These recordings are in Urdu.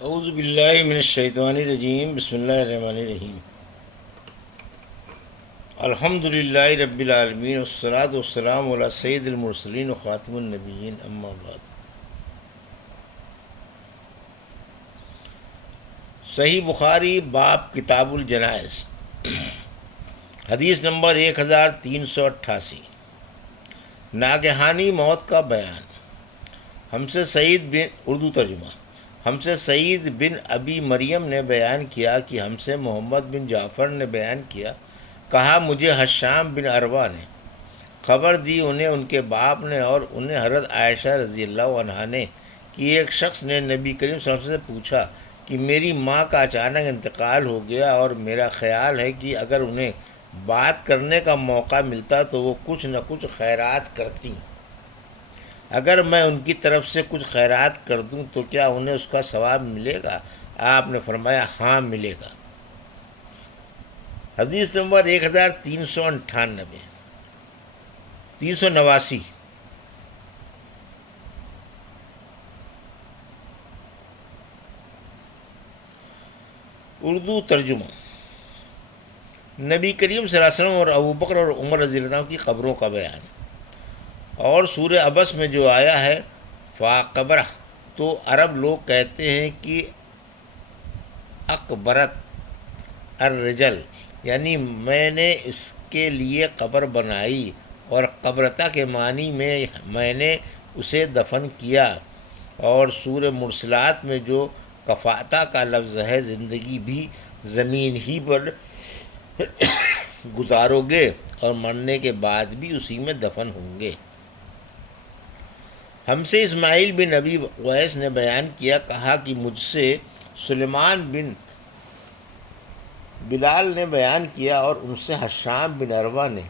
اعوذ باللہ من الشیطان الرجیم، بسم اللہ الرحمن الرحیم۔ الحمد للہ رب العالمین، والصلاة والسلام علی سید المرسلین وخاتم النبیین، اما بعد۔ صحیح بخاری باب کتاب الجنائز، حدیث نمبر 1388۔ ناگہانی موت کا بیان۔ ہم سے سعید بن اردو ترجمہ ہم سے سعید بن ابی مریم نے بیان کیا کہ ہم سے محمد بن جعفر نے بیان کیا، کہا مجھے حشام بن عروہ نے خبر دی، انہیں ان کے باپ نے اور انہیں حضرت عائشہ رضی اللہ عنہا نے، کہ ایک شخص نے نبی کریم صلی اللہ علیہ وسلم سے پوچھا کہ میری ماں کا اچانک انتقال ہو گیا اور میرا خیال ہے کہ اگر انہیں بات کرنے کا موقع ملتا تو وہ کچھ نہ کچھ خیرات کرتی، اگر میں ان کی طرف سے کچھ خیرات کر دوں تو کیا انہیں اس کا ثواب ملے گا؟ آپ نے فرمایا ہاں ملے گا۔ حدیث نمبر 389۔ اردو ترجمہ۔ نبی کریم صلی اللہ علیہ وسلم اور ابوبکر اور عمر رضی اللہ عنہ کی قبروں کا بیان۔ اور سورہ عبس میں جو آیا ہے فاقبرہ، تو عرب لوگ کہتے ہیں کہ اقبرت الرجل، یعنی میں نے اس کے لیے قبر بنائی، اور قبرتا کے معنی میں نے اسے دفن کیا۔ اور سورہ مرسلات میں جو کفاتا کا لفظ ہے، زندگی بھی زمین ہی پر گزارو گے اور مرنے کے بعد بھی اسی میں دفن ہوں گے۔ ہم سے اسماعیل بن ابی اویس نے بیان کیا، کہا کہ مجھ سے سلیمان بن بلال نے بیان کیا اور ان سے حشام بن عروہ نے۔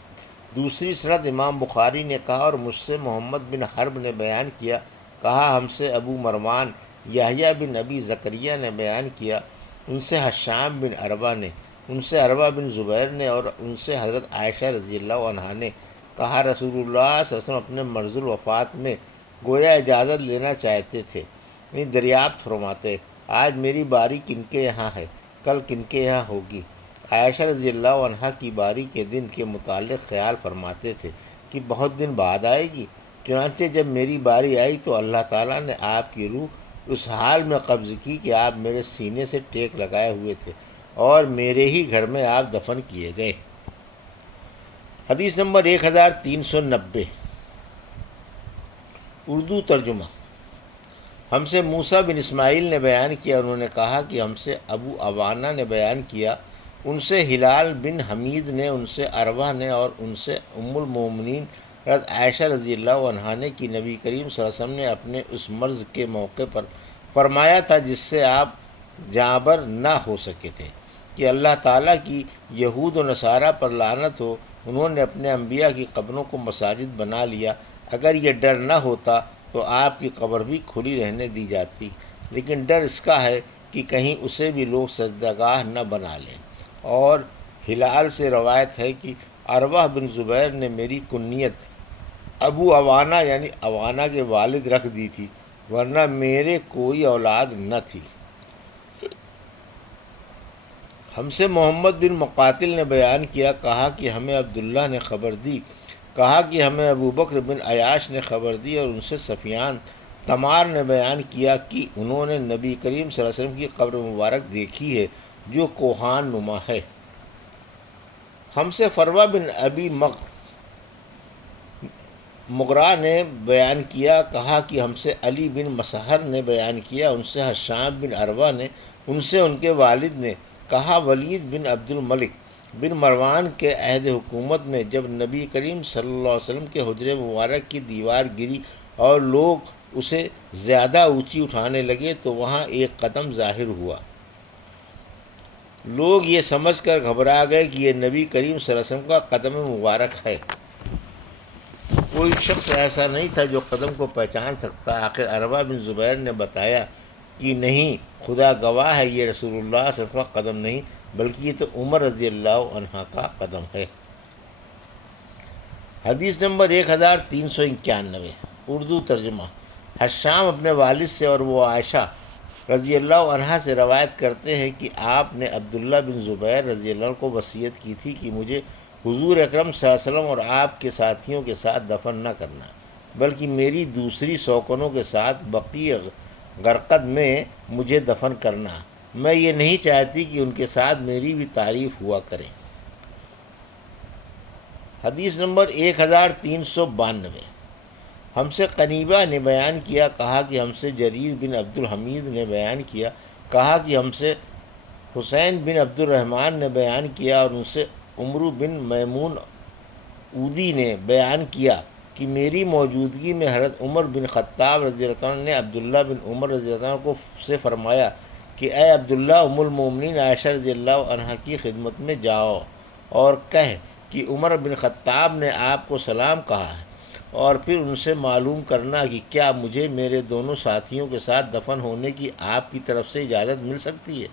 دوسری سند امام بخاری نے کہا اور مجھ سے محمد بن حرب نے بیان کیا، کہا ہم سے ابو مروان یحییٰ بن ابی زکریا نے بیان کیا، ان سے حشام بن عروہ نے، ان سے عروہ بن زبیر نے، اور ان سے حضرت عائشہ رضی اللہ عنہا نے، کہا رسول اللہ صلی اللہ علیہ وسلم اپنے مرض الوفات میں گویا اجازت لینا چاہتے تھے، یعنی دریافت فرماتے، آج میری باری کن کے یہاں ہے، کل کن کے یہاں ہوگی۔ عائشہ رضی اللہ عنہا کی باری کے دن کے متعلق خیال فرماتے تھے کہ بہت دن بعد آئے گی۔ چنانچہ جب میری باری آئی تو اللہ تعالیٰ نے آپ کی روح اس حال میں قبض کی کہ آپ میرے سینے سے ٹیک لگائے ہوئے تھے اور میرے ہی گھر میں آپ دفن کیے گئے۔ حدیث نمبر 1390۔ اردو ترجمہ۔ ہم سے موسیٰ بن اسماعیل نے بیان کیا، انہوں نے کہا کہ ہم سے ابو عوانہ نے بیان کیا، ان سے ہلال بن حمید نے، ان سے عروہ نے، اور ان سے ام المومنین حضرت عائشہ رضی اللہ عنہا نے، کہ نبی کریم صلی اللہ علیہ وسلم نے اپنے اس مرض کے موقع پر فرمایا تھا جس سے آپ جانبر نہ ہو سکے تھے کہ اللہ تعالیٰ کی یہود و نصارہ پر لعنت ہو، انہوں نے اپنے انبیاء کی قبروں کو مساجد بنا لیا، اگر یہ ڈر نہ ہوتا تو آپ کی قبر بھی کھلی رہنے دی جاتی، لیکن ڈر اس کا ہے کہ کہیں اسے بھی لوگ سجدہ گاہ نہ بنا لیں۔ اور ہلال سے روایت ہے کہ عروہ بن زبیر نے میری کنیت ابو عوانہ یعنی عوانہ کے والد رکھ دی تھی، ورنہ میرے کوئی اولاد نہ تھی۔ ہم سے محمد بن مقاتل نے بیان کیا، کہا کہ ہمیں عبداللہ نے خبر دی، کہا کہ ہمیں ابو بکر بن عیاش نے خبر دی، اور ان سے سفیان تمار نے بیان کیا کہ انہوں نے نبی کریم صلی اللہ علیہ وسلم کی قبر مبارک دیکھی ہے جو کوہان نما ہے۔ ہم سے فروہ بن ابی مغرا نے بیان کیا، کہا کہ ہم سے علی بن مسہر نے بیان کیا، ان سے حشام بن عروہ نے، ان سے ان کے والد نے، کہا ولید بن عبد الملک بن مروان کے عہد حکومت میں جب نبی کریم صلی اللہ علیہ وسلم کے حجرے مبارک کی دیوار گری اور لوگ اسے زیادہ اونچی اٹھانے لگے تو وہاں ایک قدم ظاہر ہوا۔ لوگ یہ سمجھ کر گھبرا گئے کہ یہ نبی کریم صلی اللہ علیہ وسلم کا قدم مبارک ہے۔ کوئی شخص ایسا نہیں تھا جو قدم کو پہچان سکتا۔ آخر عروہ بن زبیر نے بتایا کہ نہیں، خدا گواہ ہے یہ رسول اللہ صلی اللہ علیہ وسلم کا قدم نہیں بلکہ یہ تو عمر رضی اللہ عنہ کا قدم ہے۔ حدیث نمبر 1391۔ اردو ترجمہ۔ حشام اپنے والد سے اور وہ عائشہ رضی اللہ عنہ سے روایت کرتے ہیں کہ آپ نے عبداللہ بن زبیر رضی اللہ عنہ کو وصیت کی تھی کہ مجھے حضور اکرم صلی اللہ علیہ وسلم اور آپ کے ساتھیوں کے ساتھ دفن نہ کرنا، بلکہ میری دوسری سوکنوں کے ساتھ بقیع غرقد میں مجھے دفن کرنا۔ میں یہ نہیں چاہتی کہ ان کے ساتھ میری بھی تعریف ہوا کرے۔ حدیث نمبر 1392۔ ہم سے قنیبہ نے بیان کیا، کہا کہ ہم سے جریر بن عبد الحمید نے بیان کیا، کہا کہ ہم سے حسین بن عبد الرحمن نے بیان کیا، اور ان سے عمرو بن میمون اودی نے بیان کیا کہ میری موجودگی میں حضرت عمر بن خطاب رضی اللہ عنہ نے عبداللہ بن عمر رضی اللہ عنہ کو سے فرمایا کہ اے عبداللہ، ام المومنین عائشہ رضی اللہ عنہ کی خدمت میں جاؤ اور کہہ کہ عمر بن خطاب نے آپ کو سلام کہا ہے، اور پھر ان سے معلوم کرنا کہ کیا مجھے میرے دونوں ساتھیوں کے ساتھ دفن ہونے کی آپ کی طرف سے اجازت مل سکتی ہے۔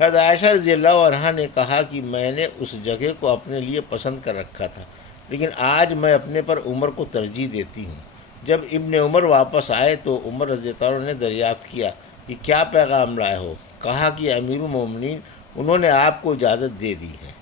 حضرت عائشہ رضی اللہ عنہ نے کہا کہ میں نے اس جگہ کو اپنے لیے پسند کر رکھا تھا، لیکن آج میں اپنے پر عمر کو ترجیح دیتی ہوں۔ جب ابن عمر واپس آئے تو عمر رضی اللہ عنہ نے دریافت کیا کہ کیا پیغام لائے ہو؟ کہا کہ امیر المومنین، انہوں نے آپ کو اجازت دے دی ہے۔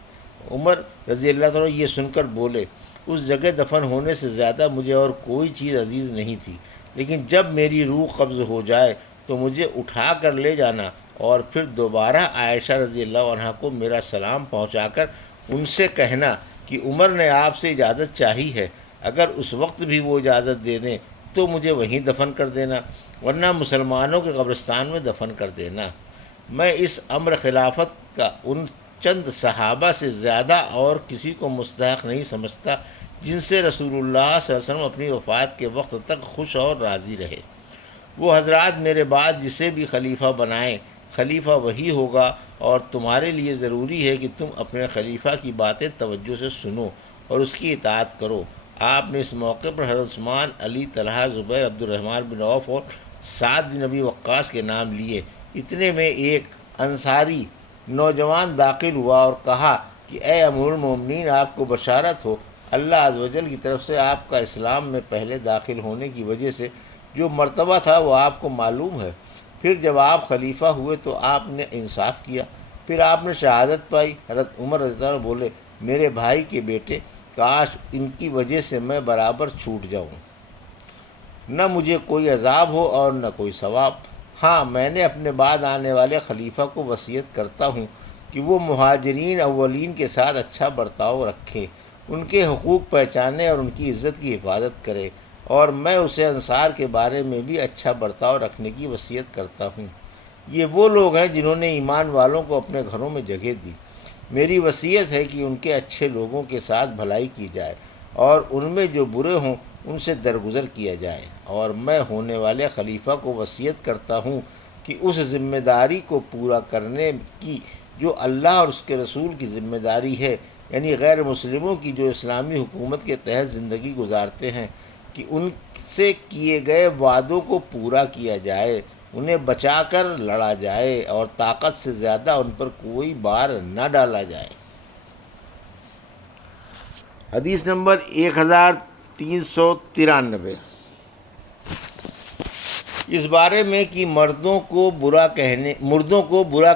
عمر رضی اللہ عنہ یہ سن کر بولے، اس جگہ دفن ہونے سے زیادہ مجھے اور کوئی چیز عزیز نہیں تھی، لیکن جب میری روح قبض ہو جائے تو مجھے اٹھا کر لے جانا، اور پھر دوبارہ عائشہ رضی اللہ عنہ کو میرا سلام پہنچا کر ان سے کہنا کہ عمر نے آپ سے اجازت چاہی ہے، اگر اس وقت بھی وہ اجازت دے دیں تو مجھے وہیں دفن کر دینا، ورنہ مسلمانوں کے قبرستان میں دفن کر دینا۔ میں اس امر خلافت کا ان چند صحابہ سے زیادہ اور کسی کو مستحق نہیں سمجھتا جن سے رسول اللہ صلی اللہ علیہ وسلم اپنی وفات کے وقت تک خوش اور راضی رہے۔ وہ حضرات میرے بعد جسے بھی خلیفہ بنائیں، خلیفہ وہی ہوگا، اور تمہارے لیے ضروری ہے کہ تم اپنے خلیفہ کی باتیں توجہ سے سنو اور اس کی اطاعت کرو۔ آپ نے اس موقع پر حضرت عثمان، علی، طلحہ، زبیر، عبد الرحمن بن عوف اور سعد بن ابی وقاص کے نام لیے۔ اتنے میں ایک انصاری نوجوان داخل ہوا اور کہا کہ اے امیر المومنین، آپ کو بشارت ہو، اللہ عز و جل کی طرف سے آپ کا اسلام میں پہلے داخل ہونے کی وجہ سے جو مرتبہ تھا وہ آپ کو معلوم ہے۔ پھر جب آپ خلیفہ ہوئے تو آپ نے انصاف کیا، پھر آپ نے شہادت پائی۔ حضرت عمر رضی اللہ عنہ بولے، میرے بھائی کے بیٹے، کاش ان کی وجہ سے میں برابر چھوٹ جاؤں، نہ مجھے کوئی عذاب ہو اور نہ کوئی ثواب۔ ہاں، میں نے اپنے بعد آنے والے خلیفہ کو وصیت کرتا ہوں کہ وہ مہاجرین اولین کے ساتھ اچھا برتاؤ رکھے، ان کے حقوق پہچانے اور ان کی عزت کی حفاظت کرے، اور میں اسے انصار کے بارے میں بھی اچھا برتاؤ رکھنے کی وصیت کرتا ہوں۔ یہ وہ لوگ ہیں جنہوں نے ایمان والوں کو اپنے گھروں میں جگہ دی۔ میری وصیت ہے کہ ان کے اچھے لوگوں کے ساتھ بھلائی کی جائے، اور ان میں جو برے ہوں ان سے درگزر کیا جائے، اور میں ہونے والے خلیفہ کو وصیت کرتا ہوں کہ اس ذمہ داری کو پورا کرنے کی جو اللہ اور اس کے رسول کی ذمہ داری ہے، یعنی غیر مسلموں کی جو اسلامی حکومت کے تحت زندگی گزارتے ہیں، کہ ان سے کیے گئے وعدوں کو پورا کیا جائے، انہیں بچا کر لڑا جائے، اور طاقت سے زیادہ ان پر کوئی بار نہ ڈالا جائے۔ حدیث نمبر 1393۔ اس بارے میں کہ مردوں کو برا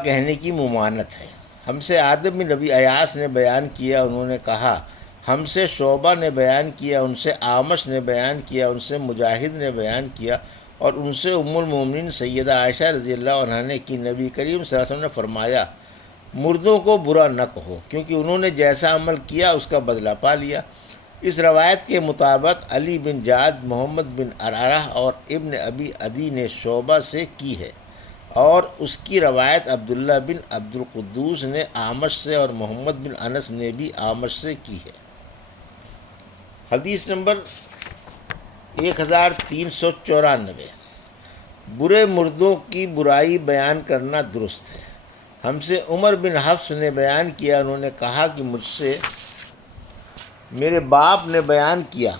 کہنے کی ممانعت ہے۔ ہم سے آدم بن نبی ایاس نے بیان کیا، انہوں نے کہا، ہم سے شعبہ نے بیان کیا، ان سے اعمش نے بیان کیا، ان سے مجاہد نے بیان کیا، اور ان سے ام المومنین سیدہ عائشہ رضی اللہ عنہا نے کہ نبی کریم صلی اللہ علیہ وسلم نے فرمایا، مردوں کو برا نہ کہو، کیونکہ انہوں نے جیسا عمل کیا اس کا بدلہ پا لیا۔ اس روایت کے مطابق علی بن جعد، محمد بن عرارہ اور ابن ابی عدی نے شعبہ سے کی ہے، اور اس کی روایت عبداللہ بن عبد القدوس نے اعمش سے اور محمد بن انس نے بھی اعمش سے کی ہے۔ حدیث نمبر 1394۔ برے مردوں کی برائی بیان کرنا درست ہے۔ ہم سے عمر بن حفص نے بیان کیا، انہوں نے کہا کہ مجھ سے میرے باپ نے بیان کیا۔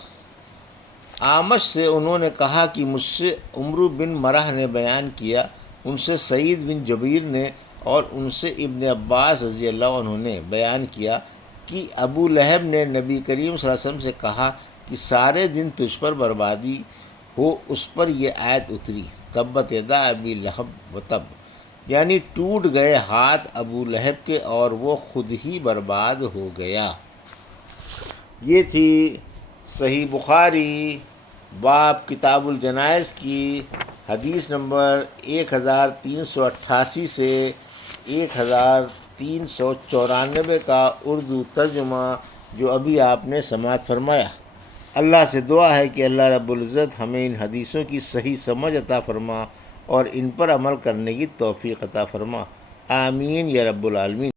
اعمش سے انہوں نے کہا کہ مجھ سے عمرو بن مرہ نے بیان کیا، ان سے سعید بن جبیر نے، اور ان سے ابن عباس رضی اللہ عنہ نے بیان کیا کہ ابو لہب نے نبی کریم صلی اللہ علیہ وسلم سے کہا کہ سارے دن تجھ پر بربادی ہو، اس پر یہ آیت اتری، تبت یدا ابی لہب و تب، یعنی ٹوٹ گئے ہاتھ ابو لہب کے اور وہ خود ہی برباد ہو گیا۔ یہ تھی صحیح بخاری باب کتاب الجنائز کی حدیث نمبر 1388 سے 1394 کا اردو ترجمہ جو ابھی آپ نے سماعت فرمایا۔ اللہ سے دعا ہے کہ اللہ رب العزت ہمیں ان حدیثوں کی صحیح سمجھ عطا فرما اور ان پر عمل کرنے کی توفیق عطا فرما، آمین یا رب العالمین۔